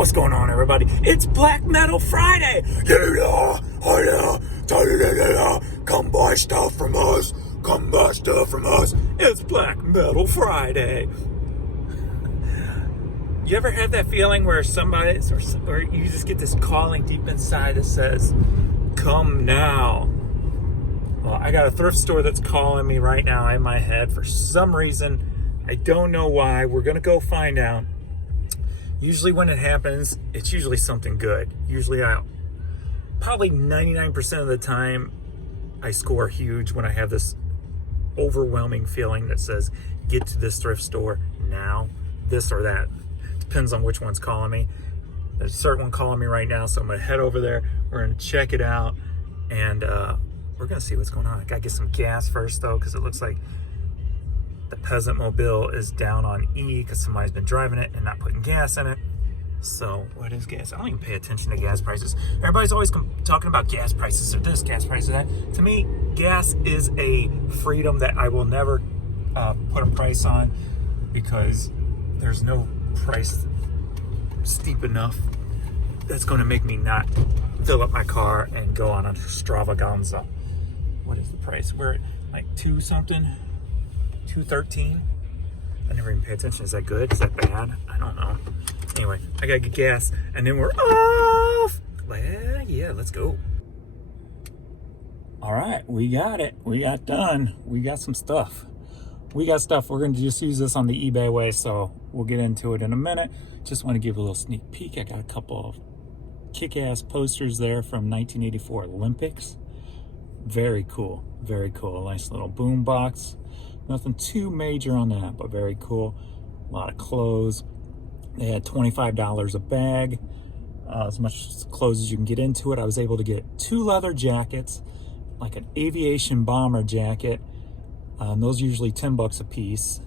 What's going on, everybody? It's Black Metal Friday. Come buy stuff from us. Come buy stuff from us. It's Black Metal Friday. You ever have that feeling where somebody, or you just get this calling deep inside that says, come now? Well, I got a thrift store that's calling me right now in my head for some reason. I don't know why. We're going to go find out. Usually when it happens, it's usually something good. Usually probably 99% of the time, I score huge when I have this overwhelming feeling that says, get to this thrift store now, this or that. Depends on which one's calling me. There's a certain one calling me right now, so I'm gonna head over there. We're gonna check it out, and we're gonna see what's going on. I gotta get some gas first though, because it looks like the Peasant Mobile is down on E because somebody's been driving it and not putting gas in it. So what is gas? I don't even pay attention to gas prices. Everybody's always talking about gas prices or this, gas prices or that. To me, gas is a freedom that I will never put a price on, because there's no price steep enough that's going to make me not fill up my car and go on an extravaganza. What is the price? We're at like $2.13. I never even pay attention. Is that good? Is that bad? I don't know. Anyway, I gotta get gas and then we're off. Well, yeah, let's go. All right, we got it. We got done. We got some stuff. We got stuff. We're going to just use this on the eBay way, so we'll get into it in a minute. Just want to give a little sneak peek. I got a couple of kick-ass posters there from 1984 Olympics. Very cool. Very cool. A nice little boom box. Nothing too major on that, but very cool. A lot of clothes. They had $25 a bag. As much clothes as you can get into it. I was able to get 2 leather jackets, like an aviation bomber jacket. Those are usually $10 a piece.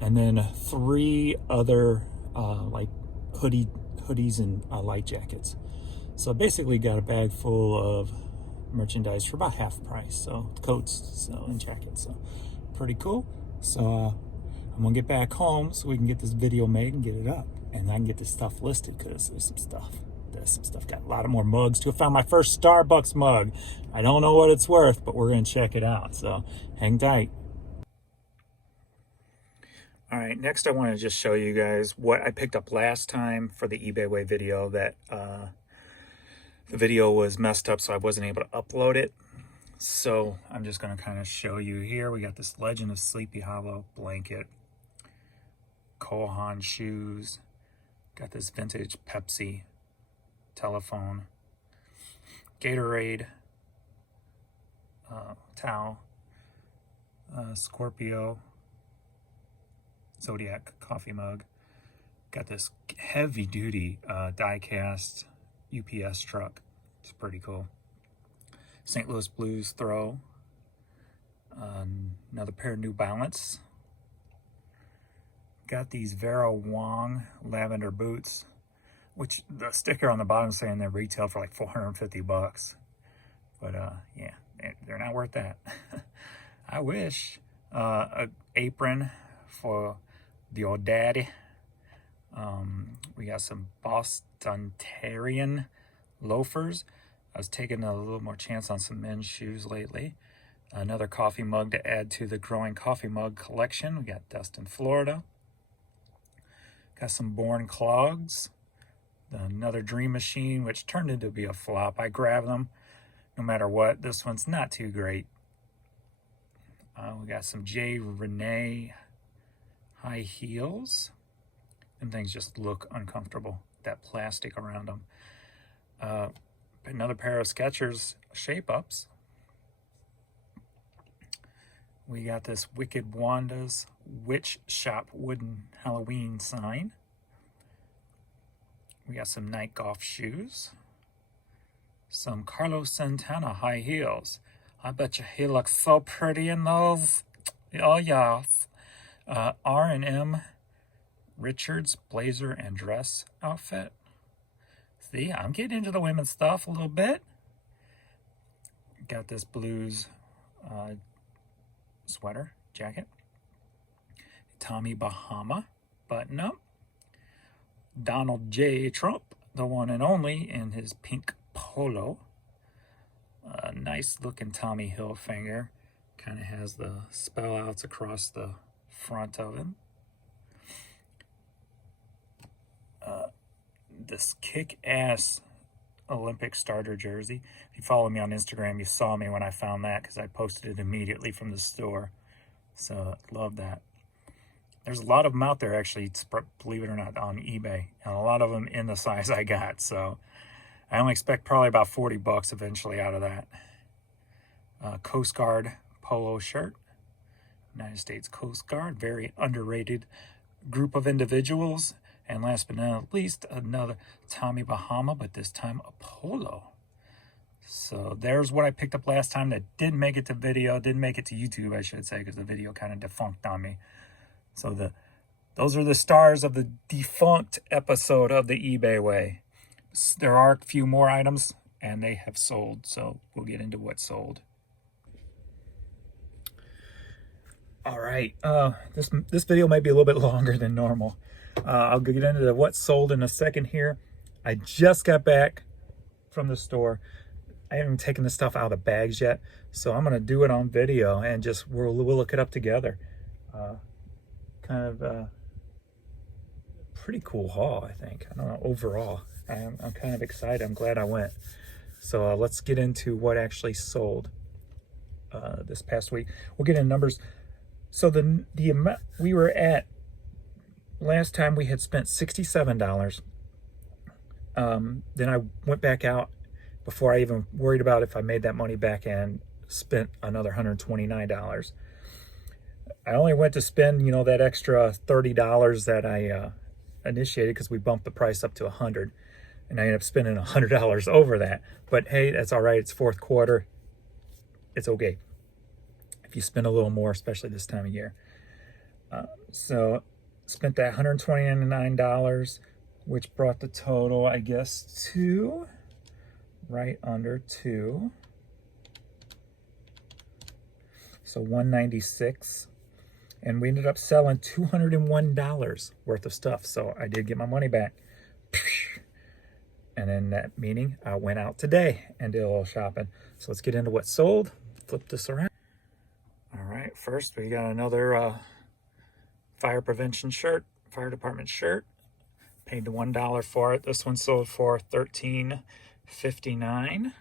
And then 3 other like hoodies and light jackets. So basically got a bag full of merchandise for about half price. So coats and jackets. So pretty cool. So I'm gonna get back home so we can get this video made and get it up, and I can get this stuff listed, because there's some stuff. Got a lot of more mugs too. I found my first Starbucks mug. I don't know what it's worth, but we're gonna check it out. So hang tight. All right, next I want to just show you guys what I picked up last time for the eBay Way video. That the video was messed up, so I wasn't able to upload it. So I'm just going to kind of show you here. We got this Legend of Sleepy Hollow blanket, Kohan shoes, got this vintage Pepsi telephone, Gatorade towel, Scorpio Zodiac coffee mug, got this heavy duty die cast UPS truck. It's pretty cool. St. Louis Blues throw, another pair of New Balance. Got these Vera Wang lavender boots, which the sticker on the bottom is saying they retail for like $450. But yeah, they're not worth that. I wish. An apron for the old daddy. We got some Bostonian loafers. I was taking a little more chance on some men's shoes lately. Another coffee mug to add to the growing coffee mug collection. We got Destin, Florida. Got some Born clogs. Another Dream Machine, which turned into be a flop. I grabbed them no matter what. This one's not too great. We got some J. Renee high heels. Them things just look uncomfortable. That plastic around them. Another pair of Skechers shape-ups. We got this Wicked Wanda's Witch Shop wooden Halloween sign. We got some night golf shoes. Some Carlos Santana high heels. I bet you he looks so pretty in those. Oh, yes. R&M Richards blazer and dress outfit. See, I'm getting into the women's stuff a little bit. Got this blues sweater, jacket. Tommy Bahama button up. Donald J. Trump, the one and only, in his pink polo. Nice looking Tommy Hilfiger. Kind of has the spell outs across the front of him. This kick-ass Olympic starter jersey. If you follow me on Instagram, you saw me when I found that because I posted it immediately from the store. So, love that. There's a lot of them out there, actually, believe it or not, on eBay. And a lot of them in the size I got. So, I only expect probably about 40 bucks eventually out of that. Coast Guard polo shirt. United States Coast Guard. Very underrated group of individuals. And last but not least, another Tommy Bahama, but this time a polo. So there's what I picked up last time that didn't make it to video, didn't make it to YouTube, I should say, because the video kind of defunct on me. So those are the stars of the defunct episode of the eBay way. There are a few more items, and they have sold, so we'll get into what sold. All right, this video might be a little bit longer than normal. I'll get into what sold in a second here. I just got back from the store. I haven't taken the stuff out of the bags yet, so I'm going to do it on video and just we'll look it up together. Kind of pretty cool haul, I think. I don't know, overall. I'm kind of excited. I'm glad I went. So let's get into what actually sold this past week. We'll get in numbers. So the amount we were at, last time we had spent $67. Then I went back out before I even worried about if I made that money back and spent another $129. I only went to spend, that extra $30 that I initiated because we bumped the price up to $100, and I ended up spending $100 over that. But hey, that's all right. It's fourth quarter. It's okay if you spend a little more, especially this time of year. So spent that $129, which brought the total, I guess, to right under $2. So $196. And we ended up selling $201 worth of stuff. So I did get my money back. And then that meaning I went out today and did a little shopping. So let's get into what sold. Flip this around. All right, first we got another fire prevention shirt, fire department shirt. Paid the $1 for it. This one sold for $13.59.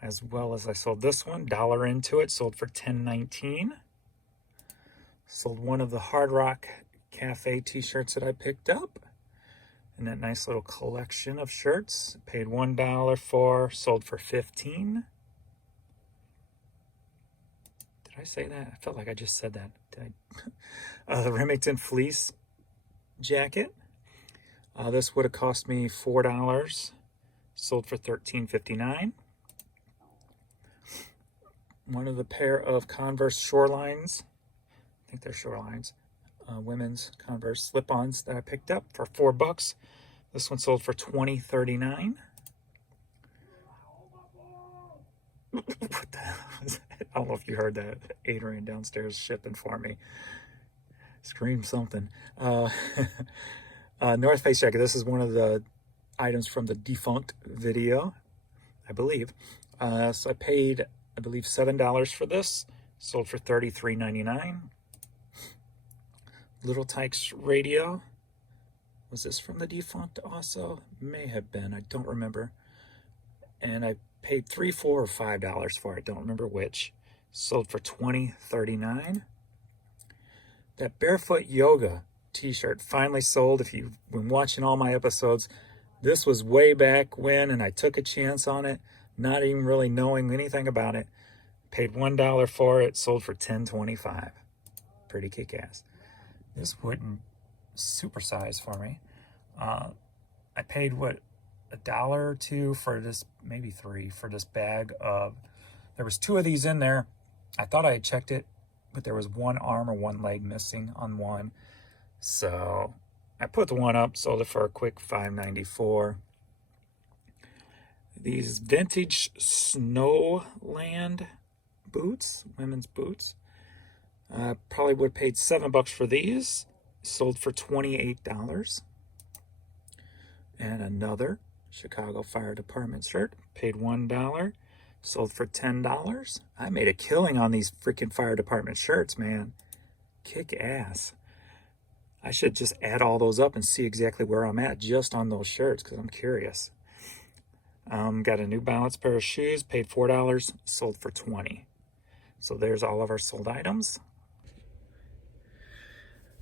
As well as I sold this one, $1 into it, sold for $10.19. Sold one of the Hard Rock Cafe t-shirts that I picked up. And that nice little collection of shirts. Paid $1 for, sold for $15. Did I say that? I felt like I just said that. Did I? The Remington fleece jacket. This would have cost me $4. Sold for $13.59. One of the pair of Converse Shorelines. I think they're Shorelines. Women's Converse slip-ons that I picked up for $4. This one sold for $20.39. What the hell was that? I don't know if you heard that. Adrian downstairs shipping for me. Screamed something. North Face jacket. This is one of the items from the defunct video, I believe. So I paid, I believe, $7 for this. Sold for $33.99. Little Tykes radio. Was this from the defunct also? May have been. I don't remember. And I paid $3, $4, or $5 for it. Don't remember which. Sold for $20.39. That Barefoot Yoga t-shirt finally sold. If you've been watching all my episodes, this was way back when, and I took a chance on it, not even really knowing anything about it. Paid $1 for it. Sold for $10.25. Pretty kick-ass. This wouldn't supersize for me. I paid, what, $1 or $2 for this, maybe $3, for this bag of, there was 2 of these in there. I thought I had checked it, but there was one arm or one leg missing on one. So I put the one up, sold it for a quick $5.94. These vintage Snowland boots, women's boots. Probably would have paid $7 for these. Sold for $28. And another Chicago Fire Department shirt. Paid $1. Sold for $10. I made a killing on these freaking fire department shirts, man. Kick ass. I should just add all those up and see exactly where I'm at just on those shirts because I'm curious. Got a New Balance pair of shoes, paid $4, sold for $20. So there's all of our sold items.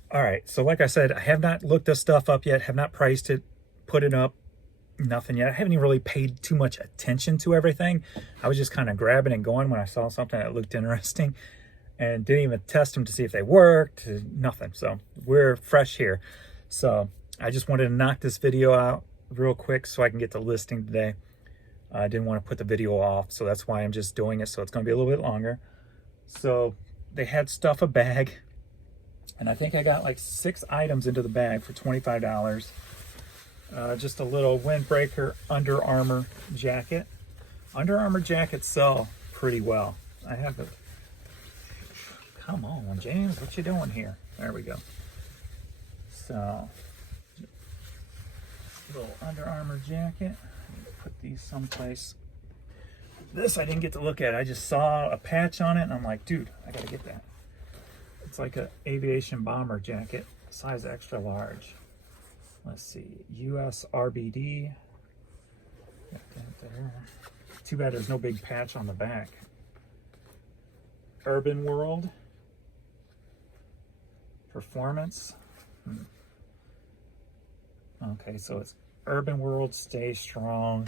All right, so like I said, I have not looked this stuff up yet, have not priced it, put it up, nothing yet. I haven't even really paid too much attention to everything. I was just kind of grabbing and going when I saw something that looked interesting and didn't even test them to see if they worked, nothing. So we're fresh here. So I just wanted to knock this video out real quick so I can get the listing today. I didn't want to put the video off, so that's why I'm just doing it. So it's going to be a little bit longer. So they had stuff a bag, and I think I got like 6 items into the bag for $25. Just a little windbreaker Under Armour jacket. Under Armour jackets sell pretty well. I have the... Come on, James, what you doing here? There we go. So, little Under Armour jacket. Put these someplace. This I didn't get to look at. I just saw a patch on it and I'm like, dude, I gotta get that. It's like an aviation bomber jacket, size extra large. Let's see, US RBD. Got that there. Too bad there's no big patch on the back. Urban World. Performance. Okay, so it's Urban World, Stay Strong.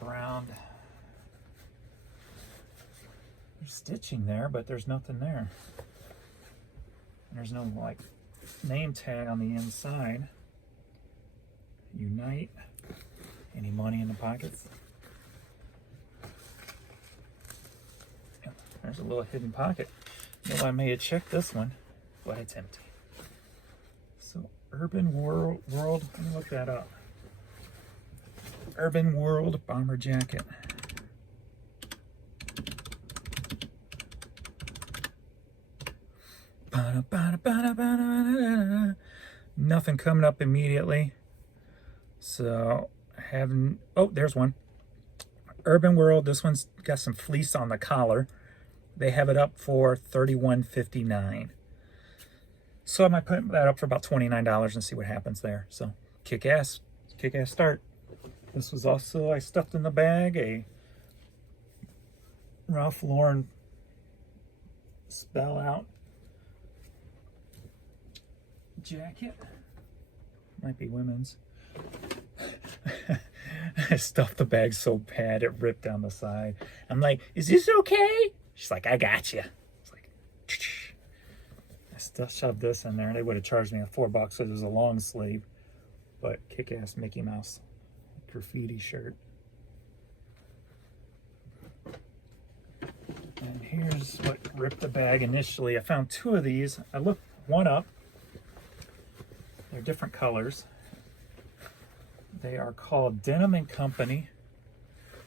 Brown. There's stitching there, but there's nothing there. There's no like name tag on the inside. Unite. Any money in the pockets? There's a little hidden pocket. You know, I may have checked this one, but it's empty. So Urban World, let me look that up. Urban World bomber jacket. Nothing coming up immediately. So having, oh, there's one. Urban World, this one's got some fleece on the collar. They have it up for $31.59. So I might put that up for about $29 and see what happens there. So kick ass start. This was also, I stuffed in the bag a Ralph Lauren spell out jacket. Might be women's. I stuffed the bag so bad it ripped down the side. I'm like, is this okay? She's like, I got you. It's like, I still shoved this in there. They would have charged me $4 because it was a long sleeve. But kick-ass Mickey Mouse graffiti shirt. And here's what ripped the bag initially. I found 2 of these. I looked one up. They're different colors. They are called Denim & Company.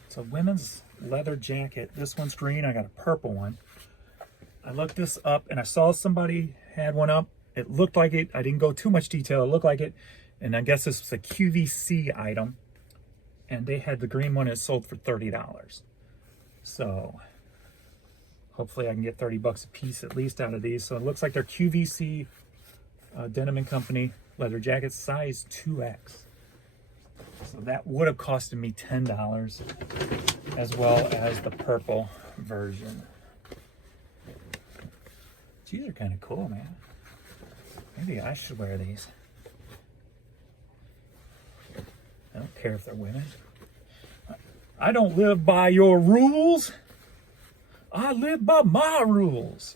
It's a women's leather jacket. This one's green. I got a purple one. I looked this up and I saw somebody had one up. It looked like it. I didn't go too much detail. It looked like it. And I guess this was a QVC item. And they had the green one. It sold for $30. So hopefully I can get $30 a piece at least out of these. So it looks like they're QVC Denim & Company leather jackets, size 2X. So that would have costed me $10, as well as the purple version. These are kind of cool, man. Maybe I should wear these. I don't care if they're women. I don't live by your rules. I live by my rules.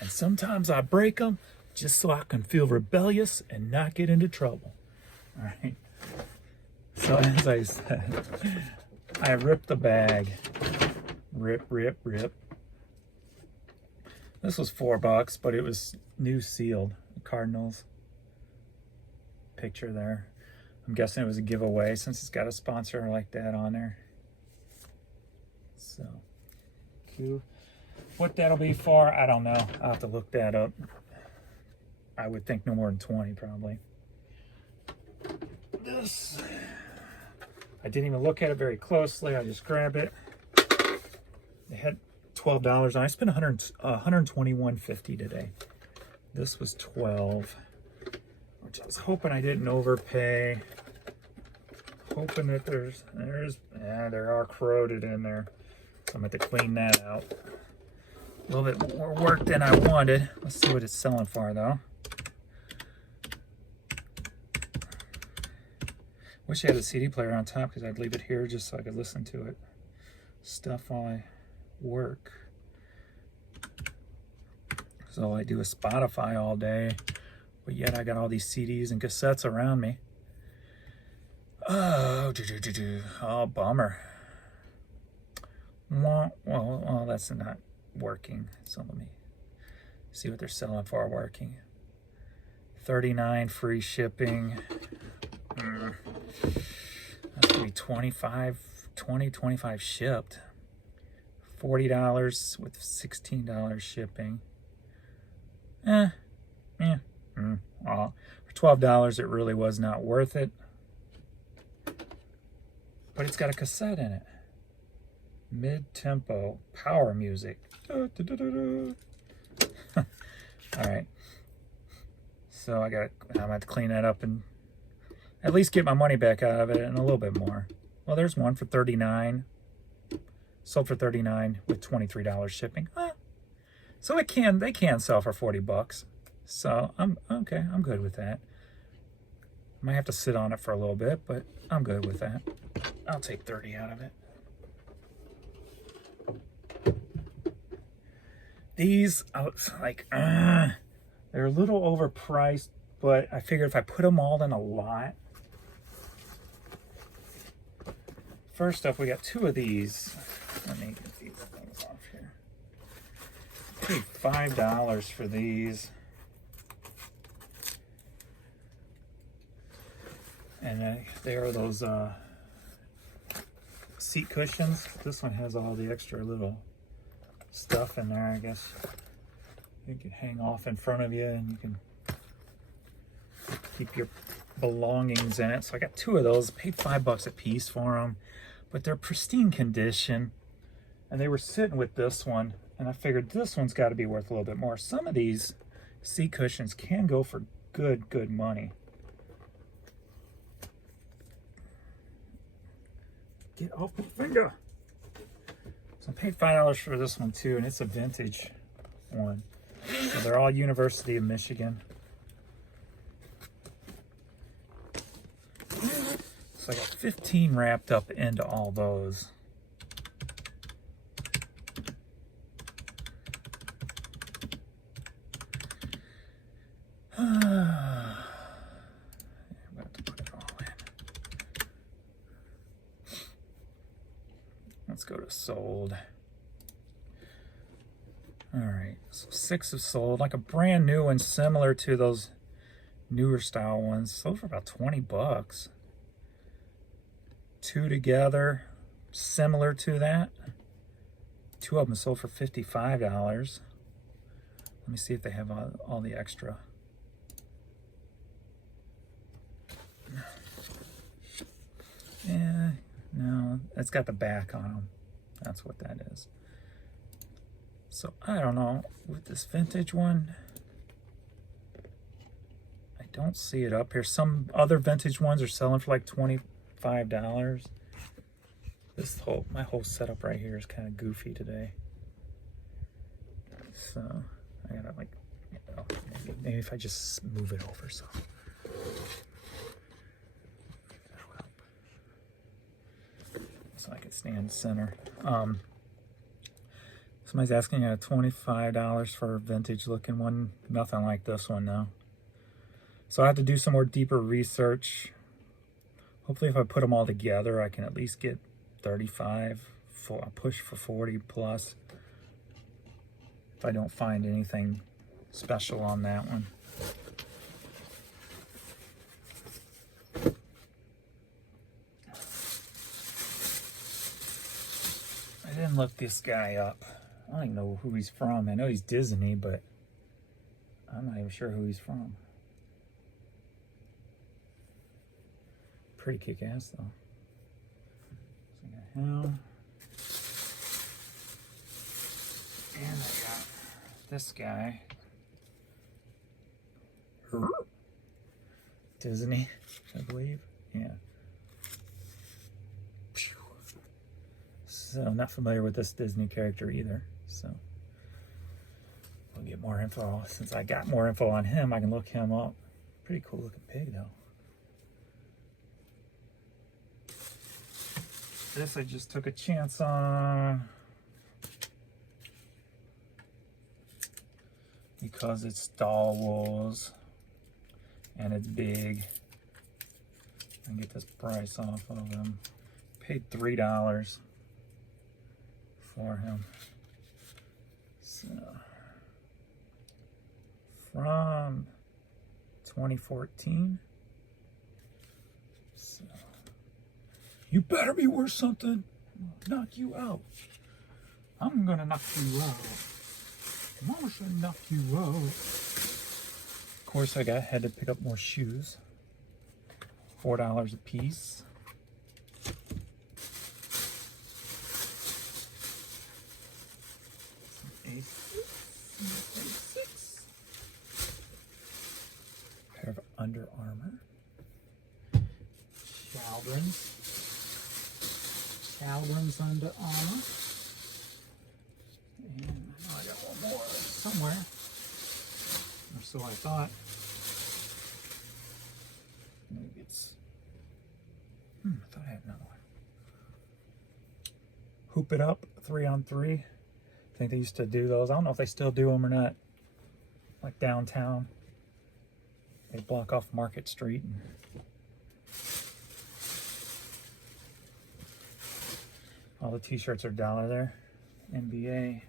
And sometimes I break them just so I can feel rebellious and not get into trouble. All right. So as I said, I ripped the bag. Rip. This was $4, but it was new sealed. Cardinals picture there. I'm guessing it was a giveaway since it's got a sponsor like that on there. So, cool. What that'll be for, I don't know. I'll have to look that up. I would think no more than 20 probably. this. I didn't even look at it very closely. I just grabbed it. It had $12 and I spent $121.50 today. This was $12, which I was hoping I didn't overpay. Hoping that there are corroded in there. So I'm going to clean that out. A little bit more work than I wanted. Let's see what it's selling for though. Wish I had a CD player on top because I'd leave it here just so I could listen to it. Stuff while I work. So I do a Spotify all day, but yet I got all these CDs and cassettes around me. Oh, bummer. Well, that's not working. So let me see what they're selling for working. $39 free shipping. That's gonna be $25 shipped. $40 with $16 shipping. For $12 it really was not worth it. But it's got a cassette in it. Mid-tempo power music. Alright. So I'm gonna have to clean that up and at least get my money back out of it and a little bit more. Well, there's one for $39. Sold for $39 with $23 shipping. So they can sell for $40. So I'm okay. I'm good with that. Might have to sit on it for a little bit, but I'm good with that. I'll take 30 out of it. These, I was like, they're a little overpriced, but I figured if I put them all in a lot. First up, we got two of these. Let me get these things off here. Paid $5 for these. And they are those seat cushions. This one has all the extra little stuff in there, I guess. You can hang off in front of you and you can keep your belongings in it. So I got two of those, paid $5 a piece for them, but they're pristine condition. And they were sitting with this one, and I figured this one's got to be worth a little bit more. Some of these seat cushions can go for good money. Get off my finger. So I paid $5 for this one too, and it's a vintage one. So they're all University of Michigan. So I got 15 wrapped up into all those. I'm going to put it all in. Let's go to sold. All right, so 6 have sold, like a brand new one, similar to those newer style ones. Sold for about $20. 2 together, similar to that. 2 of them sold for $55. Let me see if they have all the extra. Yeah, no, it's got the back on them. That's what that is. So I don't know, with this vintage one, I don't see it up here. Some other vintage ones are selling for like $25. My whole setup right here is kind of goofy today. So I gotta maybe if I just move it over so. That'll help. So I can stand center. Somebody's asking $25 for a vintage looking one. Nothing like this one though. So I have to do some more deeper research. Hopefully if I put them all together, I can at least get 35. I'll push for 40 plus. If I don't find anything special on that one. I didn't look this guy up. I don't even know who he's from. I know he's Disney, but I'm not even sure who he's from. pretty kick-ass though. So I got him. And I got this guy. Disney, I believe. Yeah. So I'm not familiar with this Disney character either. So we'll get more info. Since I got more info on him, I can look him up. Pretty cool looking pig though. This I just took a chance on because it's Star Wars and it's big. I can get this price off of him. Paid $3 for him. So from 2014. So you better be worth something. I'll knock you out. I'm gonna knock you out. Mama should knock you out. Of course, I had to pick up more shoes. $4 a piece. A6. Pair of Under Armour. Chaldron's Under Armour. And I know I got one more somewhere. Or so I thought. Maybe it's... I thought I had another one. Hoop It Up 3-on-3. I think they used to do those. I don't know if they still do them or not. Like downtown. They block off Market Street. And all the t-shirts are $1 there. NBA.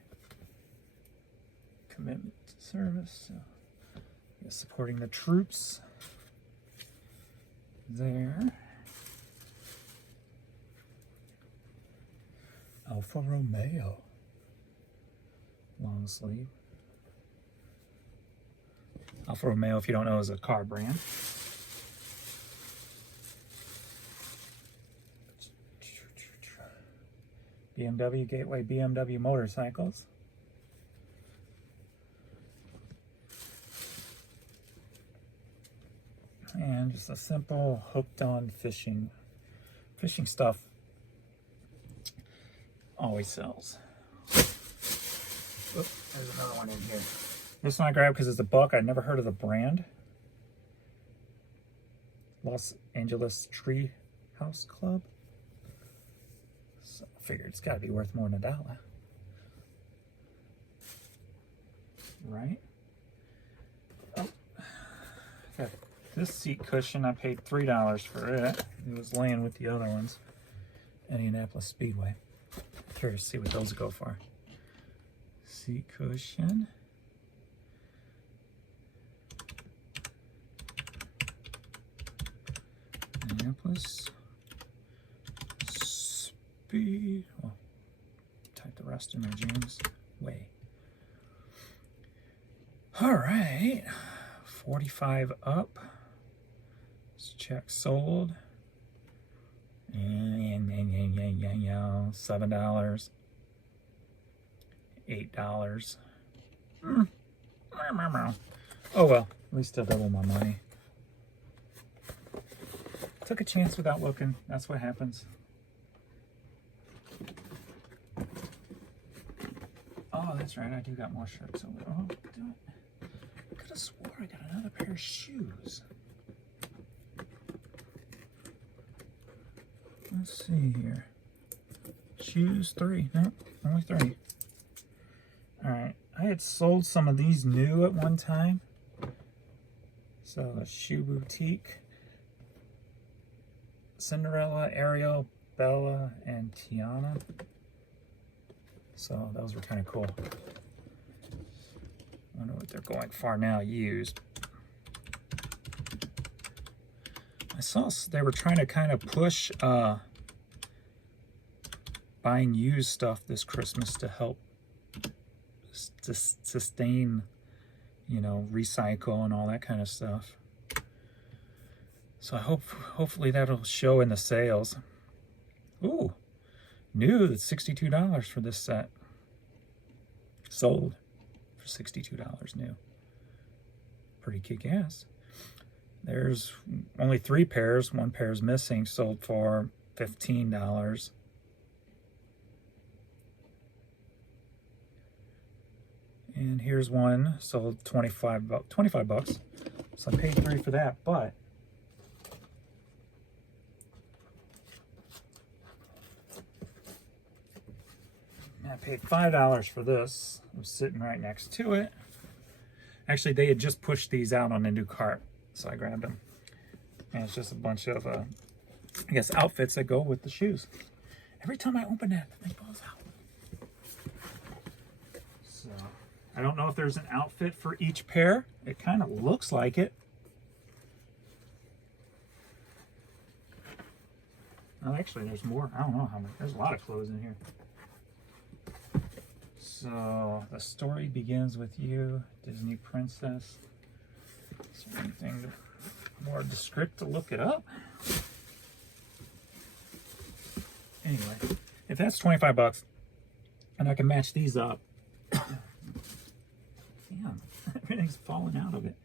Commitment to service. So, supporting the troops. There. Alfa Romeo. Long sleeve. Alfa Romeo, if you don't know, is a car brand. BMW, Gateway BMW motorcycles. And just a simple hooked on fishing. Fishing stuff always sells. Oop, there's another one in here. This one I grabbed because it's a buck. I'd never heard of the brand. Los Angeles Tree House Club. So I figured it's got to be worth more than $1. Right? Oh. Okay. This seat cushion, I paid $3 for it. It was laying with the other ones. Indianapolis Speedway. Curious to see what those go for. Seat cushion. Indianapolis Speed. Well, type the rest in there, James. Way. All right. 45 up. Let's check sold. And $7. $8. Oh well, at least I'll double my money. Took a chance without looking. That's what happens. Oh, that's right. I do got more shirts over there. Oh, I could have swore I got another pair of shoes. Let's see here. Shoes 3. Nope, only 3. Alright, I had sold some of these new at one time. So the Shoe Boutique. Cinderella, Ariel, Bella, and Tiana. So those were kind of cool. I don't know what they're going for now, used. I saw they were trying to kind of push buying used stuff this Christmas to help sustain, you know, recycle and all that kind of stuff. So hopefully that'll show in the sales. Ooh, new, it's $62 for this set. Sold for $62 new. Pretty kick-ass. There's only 3 pairs. 1 pair is missing. Sold for $15. And here's one, sold 25 bucks. So I paid 3 for that, but I paid $5 for this. It was sitting right next to it. Actually, they had just pushed these out on a new cart, so I grabbed them. And it's just a bunch of, I guess, outfits that go with the shoes. Every time I open that, the thing falls out. So, I don't know if there's an outfit for each pair. It kind of looks like it. Oh, actually, there's more. I don't know how many. There's a lot of clothes in here. So, the story begins with you, Disney princess. Is there anything more descriptive to look it up? Anyway, if that's 25 bucks, and I can match these up, damn, everything's falling out of it.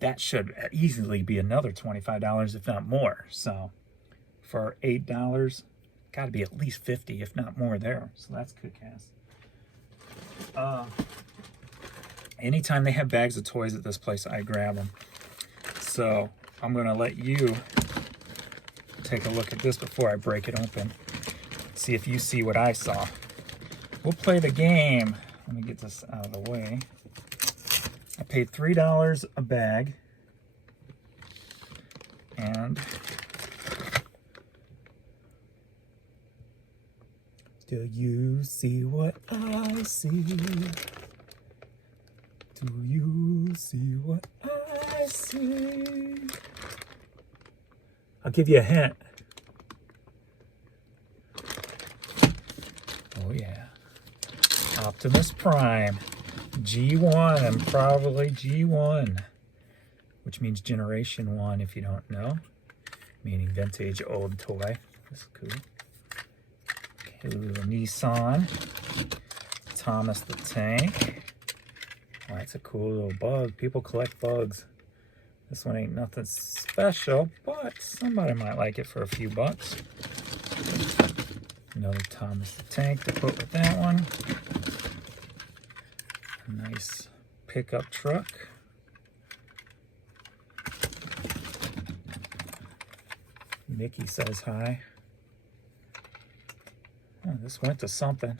That should easily be another $25, if not more. So, for $8, got to be at least 50, if not more there. So that's kick-ass. Anytime they have bags of toys at this place, I grab them. So I'm going to let you take a look at this before I break it open. See if you see what I saw. We'll play the game. Let me get this out of the way. I paid $3 a bag. And do you see what I see? Do you see what I see? I'll give you a hint. Oh yeah. Optimus Prime. G1, and probably G1. Which means Generation 1 if you don't know. Meaning vintage old toy. That's cool. Okay, a little Nissan. Thomas the Tank. Oh, that's a cool little bug. People collect bugs. This one ain't nothing special, but somebody might like it for a few bucks. Another Thomas the Tank to put with that one. A nice pickup truck. Mickey says hi. Oh, this went to something.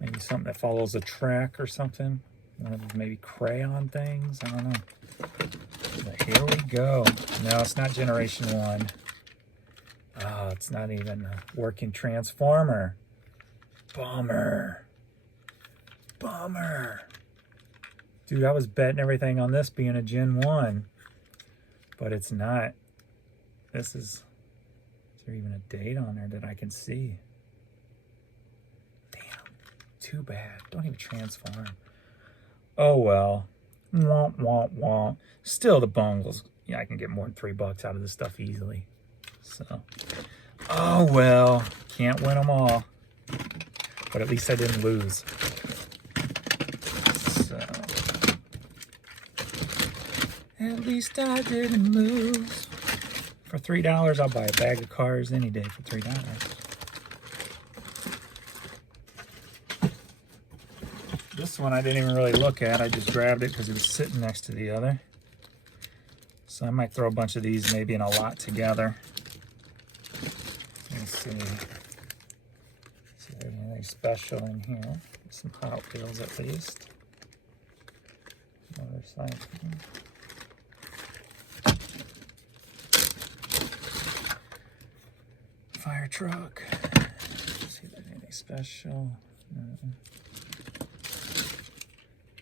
Maybe something that follows a track or something. One of those maybe crayon things. I don't know. But here we go. No, it's not Generation 1. Oh, it's not even a working Transformer. Bummer. Bummer. Dude, I was betting everything on this being a Gen 1. But it's not. This is there even a date on there that I can see? Damn. Too bad. Don't even transform. Oh well. Womp womp womp. Still the bungles. Yeah, I can get more than $3 out of this stuff easily. So, oh well. Can't win them all. But at least I didn't lose. So, at least I didn't lose. For $3, I'll buy a bag of cars any day for $3. This one I didn't even really look at. I just grabbed it because it was sitting next to the other. So I might throw a bunch of these maybe in a lot together. Let's see. Is there anything special in here? Some Hot Wheels at least. Motorcycle. Fire truck. Let's see if there's anything special.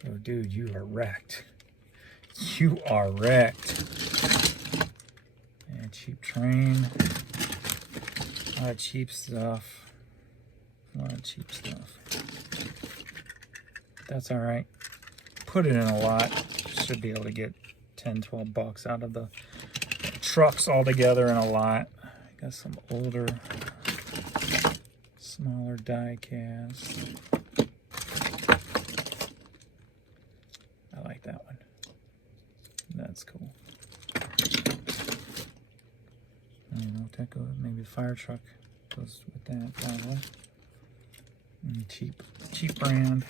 Oh, dude, you are wrecked. You are wrecked. And cheap train. A lot of cheap stuff. A lot of cheap stuff. That's all right. Put it in a lot. Should be able to get 10, 12 bucks out of the trucks altogether in a lot. Got some older, smaller die casts. I like that one. That's cool. I don't know what that goes. Maybe the fire truck goes with that probably. Cheap brand.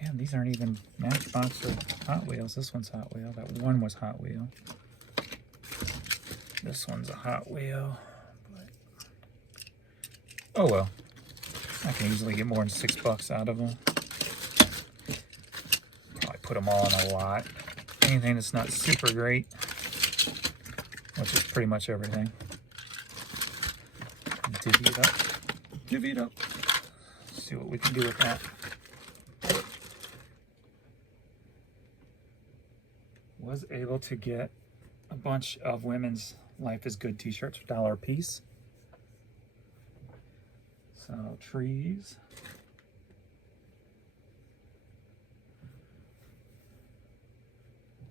Damn, these aren't even Matchbox or Hot Wheels. This one's Hot Wheel. That one was Hot Wheel. This one's a Hot Wheel. But... oh well. I can easily get more than $6 out of them. Probably put them all in a lot. Anything that's not super great, which is pretty much everything. Divvy it up. Divvy it up. See what we can do with that. Was able to get a bunch of women's Life is Good t-shirts for $1 a piece. So, trees.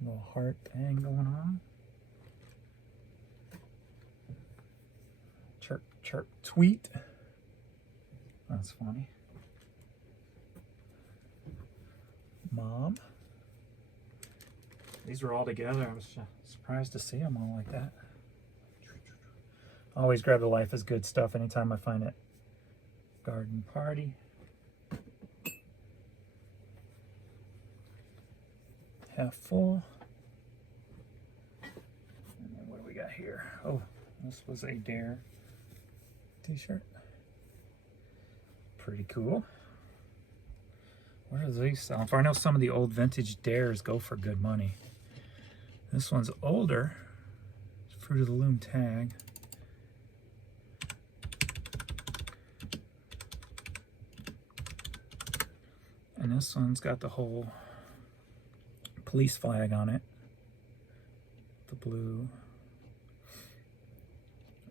Little heart thing going on. Chirp, chirp, tweet. That's funny. Mom. These were all together. I was surprised to see them all like that. I always grab the Life is Good stuff anytime I find it. Garden Party. Half full. And then what do we got here? Oh, this was a Dare t-shirt. Pretty cool. Where do these sell for? I know some of the old vintage Dares go for good money. This one's older. Fruit of the Loom tag. And this one's got the whole police flag on it. The blue.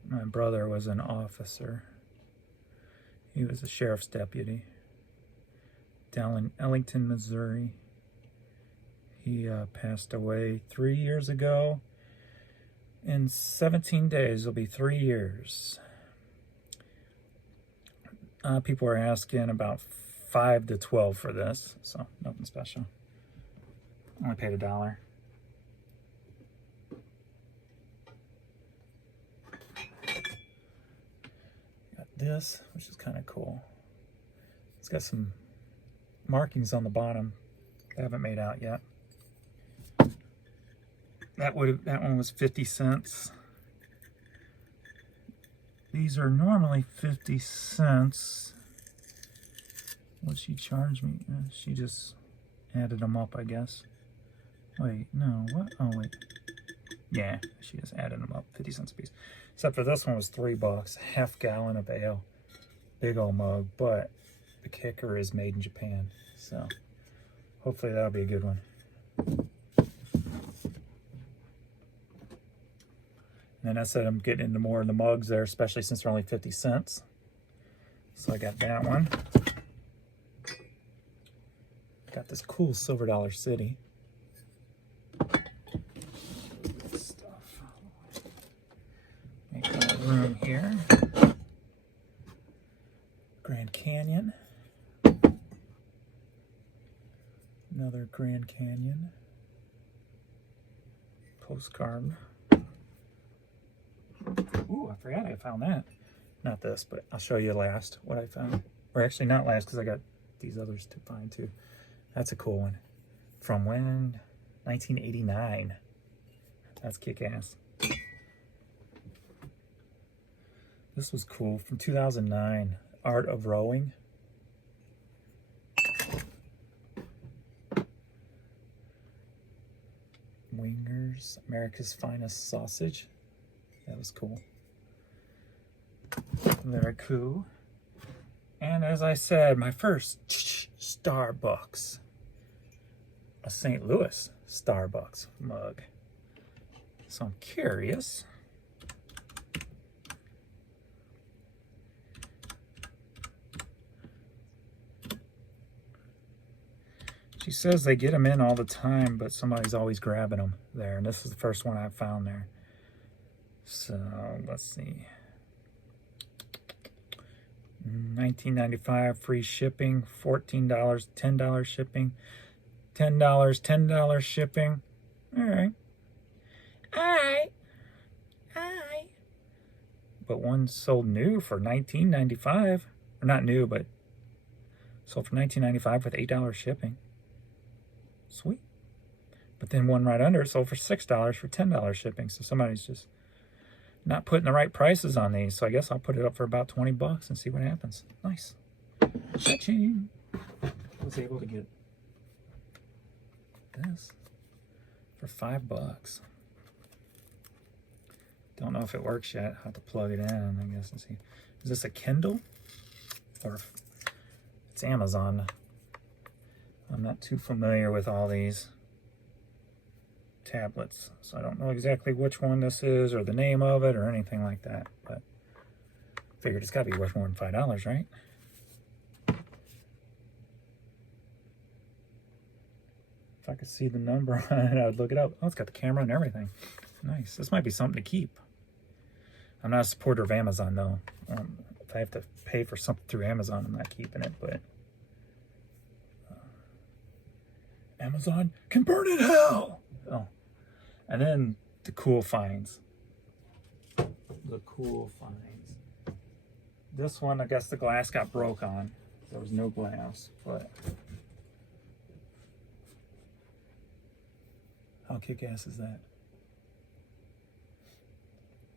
My brother was an officer. He was a sheriff's deputy down in Ellington, Missouri. He passed away 3 years ago. In 17 days, it'll be 3 years. People are asking about $5 to $12 for this, so nothing special. Only paid $1. Got this, which is kind of cool. It's got some markings on the bottom. They haven't made out yet. That one was 50 cents. These are normally 50 cents. What'd she charge me? She just added them up, I guess. Wait, no, what? Oh, wait. Yeah, she just added them up, 50 cents a piece. Except for this one was $3, half gallon of ale. Big old mug, but the kicker is made in Japan. So hopefully that'll be a good one. And I said I'm getting into more of the mugs there, especially since they're only 50 cents. So I got that one. Got this cool Silver Dollar City. Stuff. Make a room here. Grand Canyon. Another Grand Canyon. Postcard. Ooh, I forgot I found that. Not this, but I'll show you last what I found. Or actually not last, because I got these others to find too. That's a cool one. From when? 1989. That's kick-ass. This was cool. From 2009. Art of Rowing. Wingers. America's Finest Sausage. That was cool. Very cool. And as I said, my first Starbucks. A St. Louis Starbucks mug. So I'm curious. She says they get them in all the time, but somebody's always grabbing them there. And this is the first one I found there. So let's see. $19.95 free shipping, $14, $10 shipping, $10 shipping. All right. But one sold new for $19.95, or not new, but sold for $19.95 with $8 shipping. Sweet. But then one right under it sold for $6 for $10 shipping. So somebody's just not putting the right prices on these. So I guess I'll put it up for about 20 bucks and see what happens. Nice. Cha-ching. I was able to get this for $5. Don't know if it works yet. I'll have to plug it in, I guess, and see. Is this a Kindle? Or it's Amazon. I'm not too familiar with all these tablets, so I don't know exactly which one this is or the name of it or anything like that, but figured it's got to be worth more than $5, right? If I could see the number on it, I'd look it up. Oh, it's got the camera and everything. Nice. This might be something to keep. I'm not a supporter of Amazon, though. If I have to pay for something through Amazon, I'm not keeping it, but Amazon can burn in hell! Oh. And then the cool finds. The cool finds. This one, I guess the glass got broke on. There was no glass, but how kick-ass is that?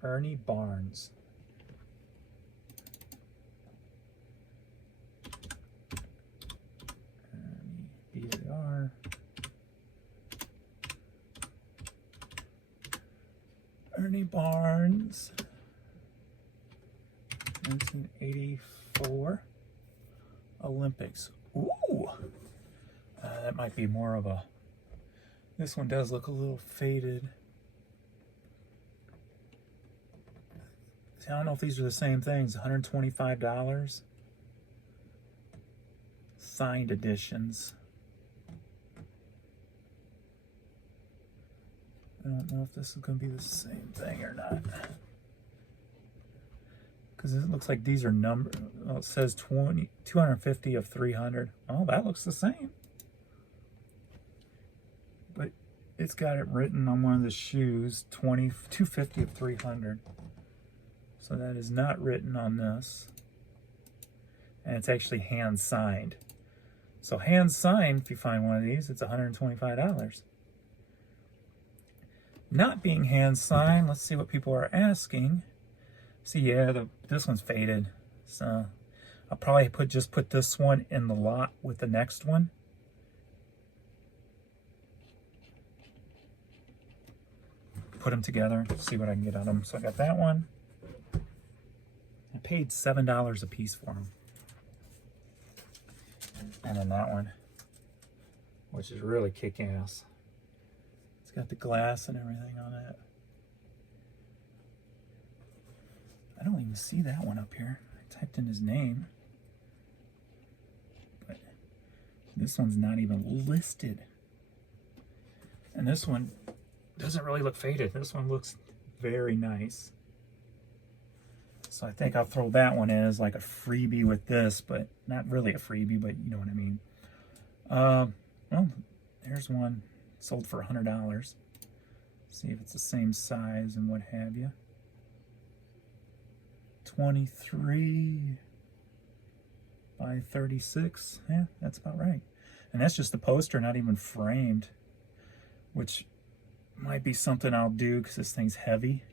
Ernie Barnes. BAR. Ernie Barnes. 1984 Olympics. Ooh! That might be more of a... This one does look a little faded. I don't know if these are the same things. $125. Signed editions. I don't know if this is going to be the same thing or not. Because it looks like these are numbered. Oh, it says 250 of 300. Oh, that looks the same. But it's got it written on one of the shoes, 250 of 300. So that is not written on this. And it's actually hand signed. So hand signed, if you find one of these, it's $125. Not being hand signed, let's see what people are asking. See, yeah, this one's faded. So I'll probably just put this one in the lot with the next one. Put them together, see what I can get out of them. So I got that one. I paid $7 a piece for them. And then that one, which is really kick-ass. It's got the glass and everything on it. I don't even see that one up here. I typed in his name. But this one's not even listed. And this one doesn't really look faded. This one looks very nice. So I think I'll throw that one in as like a freebie with this, but not really a freebie, but you know what I mean. Well, there's one sold for $100. See if it's the same size and what have you. 23 by 36. Yeah, that's about right. And that's just the poster, not even framed, which might be something I'll do because this thing's heavy.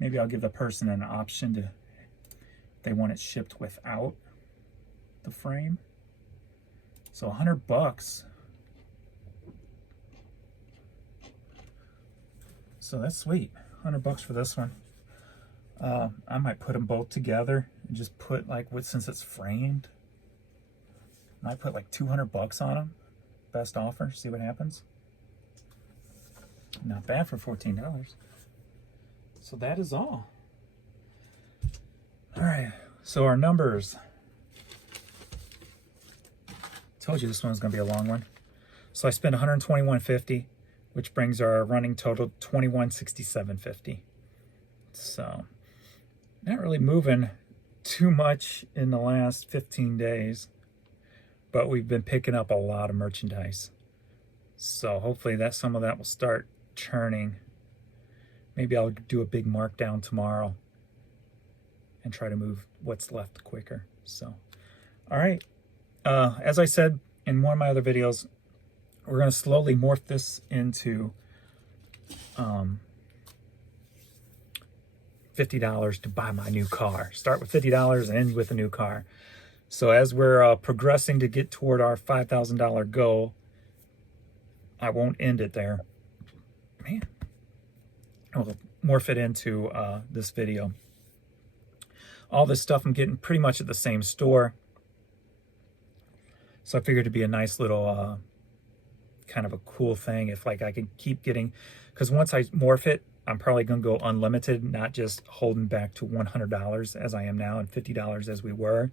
Maybe I'll give the person an option to, if they want it shipped without the frame. So $100. So that's sweet. $100 for this one. I might put them both together and just put like, since it's framed, I might put like $200 on them. Best offer. See what happens. Not bad for $14. So that is all. All right. So our numbers. told you this one was going to be a long one. So I spent $121.50, which brings our running total to $2167.50. So not really moving too much in the last 15 days, but we've been picking up a lot of merchandise. So hopefully some of that will start churning. Maybe I'll do a big markdown tomorrow and try to move what's left quicker. So, all right. As I said in one of my other videos, we're going to slowly morph this into $50 to buy my new car. Start with $50 and end with a new car. So as we're progressing to get toward our $5,000 goal, I won't end it there. Man, I'll morph it into this video. All this stuff I'm getting pretty much at the same store. So I figured it'd be a nice little kind of a cool thing if like I can keep getting, because once I morph it, I'm probably going to go unlimited, not just holding back to $100 as I am now and $50 as we were.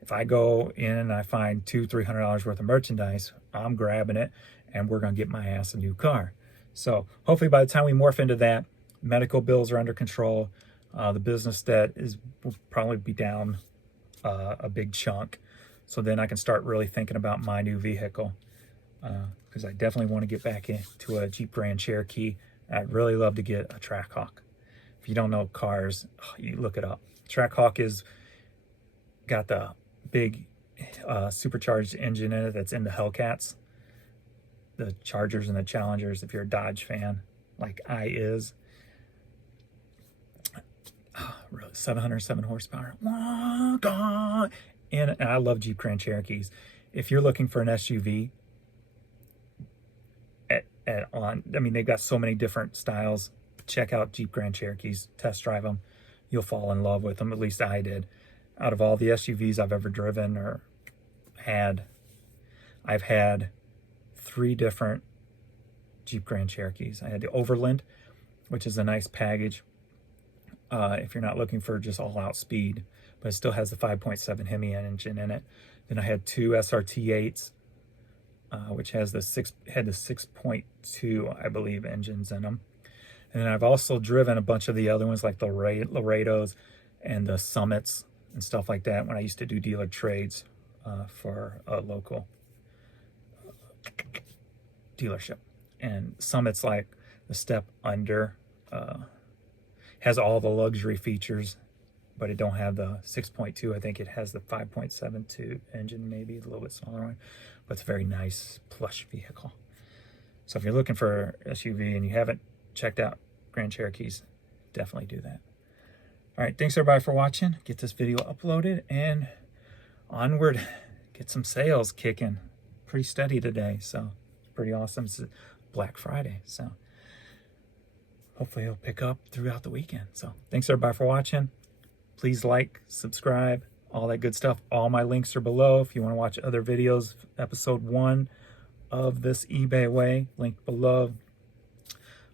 If I go in and I find $200-300 worth of merchandise, I'm grabbing it and we're going to get my ass a new car. So hopefully by the time we morph into that, medical bills are under control. The business debt will probably be down a big chunk. So then I can start really thinking about my new vehicle, because I definitely want to get back into a Jeep Grand Cherokee. I'd really love to get a Trackhawk. If you don't know cars, you look it up. Trackhawk is got the big supercharged engine in it that's in the Hellcats, the Chargers and the Challengers, if you're a Dodge fan like I is. Really, 707 horsepower. And I love Jeep Grand Cherokees. If you're looking for an SUV, I mean, they've got so many different styles. Check out Jeep Grand Cherokees, test drive them. You'll fall in love with them, at least I did. Out of all the SUVs I've ever driven or had, I've had 3 different Jeep Grand Cherokees. I had the Overland, which is a nice package if you're not looking for just all-out speed, but it still has the 5.7 Hemi engine in it. Then I had 2 SRT8s, which has the 6.2, I believe, engines in them. And then I've also driven a bunch of the other ones, like the Laredos and the Summits and stuff like that, when I used to do dealer trades for a local dealership. And Summit's like the step under, has all the luxury features, but it don't have the 6.2. I think it has the 5.72 engine, maybe a little bit smaller one, but it's a very nice plush vehicle. So if you're looking for SUV and you haven't checked out Grand Cherokees, definitely do that. All right, thanks everybody for watching. Get this video uploaded and onward. Get some sales kicking. Pretty steady today, so it's pretty awesome. It's Black Friday, so hopefully it'll pick up throughout the weekend. So thanks everybody for watching. Please like, subscribe, all that good stuff. All my links are below. If you want to watch other videos, episode 1 of this eBay way, link below.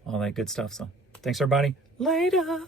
All that good stuff. So thanks everybody. Later.